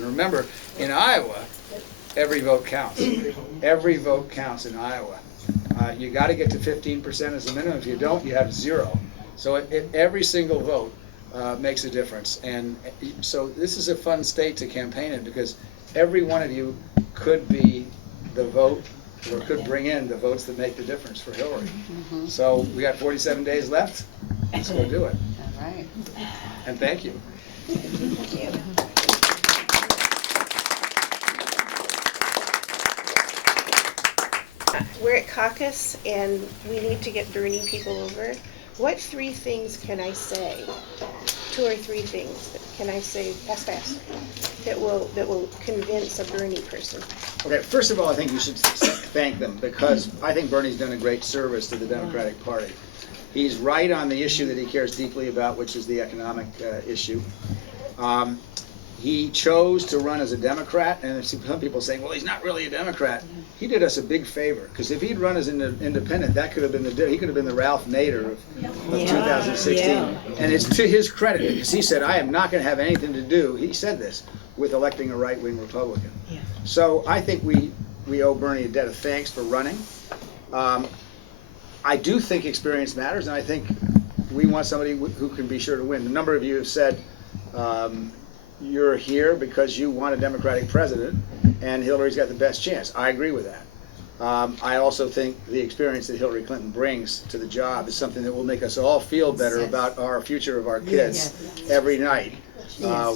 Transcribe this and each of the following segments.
And remember, in Iowa, every vote counts. Every vote counts in Iowa. You got to get to 15% as a minimum. If you don't, you have 0. So every single vote makes a difference. And so this is a fun state to campaign in, because every one of you could be the vote, or could bring in the votes that make the difference for Hillary. So we got 47 days left. Let's go do it. All right. And thank you. Thank you. We're at caucus and we need to get Bernie people over. What 3 things can I say? 2 or 3 things that can I say fast that will convince a Bernie person? Okay, first of all, I think you should thank them, because I think Bernie's done a great service to the Democratic Party. He's right on the issue that he cares deeply about, which is the economic issue. He chose to run as a Democrat, and some people saying, well, he's not really a Democrat. He did us a big favor, because if he'd run as an independent, that could have been he could have been the Ralph Nader of 2016. Yeah. And it's to his credit, because he said, I am not going to have anything to do, he said this, with electing a right-wing Republican. Yeah. So I think we owe Bernie a debt of thanks for running. I do think experience matters, and I think we want somebody who can be sure to win. A number of you have said, you're here because you want a Democratic president, and Hillary's got the best chance. I agree with that. I also think the experience that Hillary Clinton brings to the job is something that will make us all feel better about our future of our kids every night.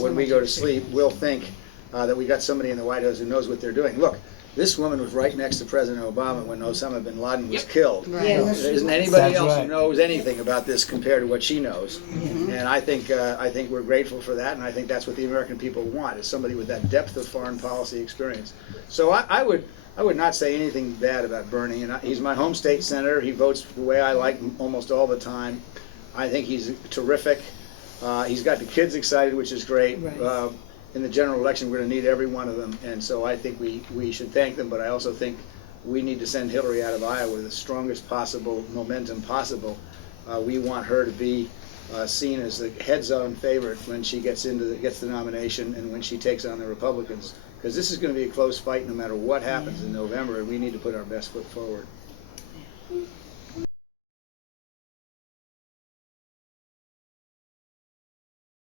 When we go to sleep, we'll think that we got somebody in the White House who knows what they're doing. Look, this woman was right next to President Obama when Osama bin Laden was killed. Right. Yes. There isn't anybody That's else right. who knows anything about this compared to what she knows. And I think we're grateful for that, and I think that's what the American people want, is somebody with that depth of foreign policy experience. So I would not say anything bad about Bernie, and he's my home state senator. He votes the way I like almost all the time. I think he's terrific. He's got the kids excited, which is great. Right. In the general election, we're going to need every one of them, and so I think we should thank them, but I also think we need to send Hillary out of Iowa with the strongest possible momentum possible. We want her to be seen as the heads-on favorite when she gets the nomination and when she takes on the Republicans, because this is going to be a close fight no matter what happens in November, and we need to put our best foot forward.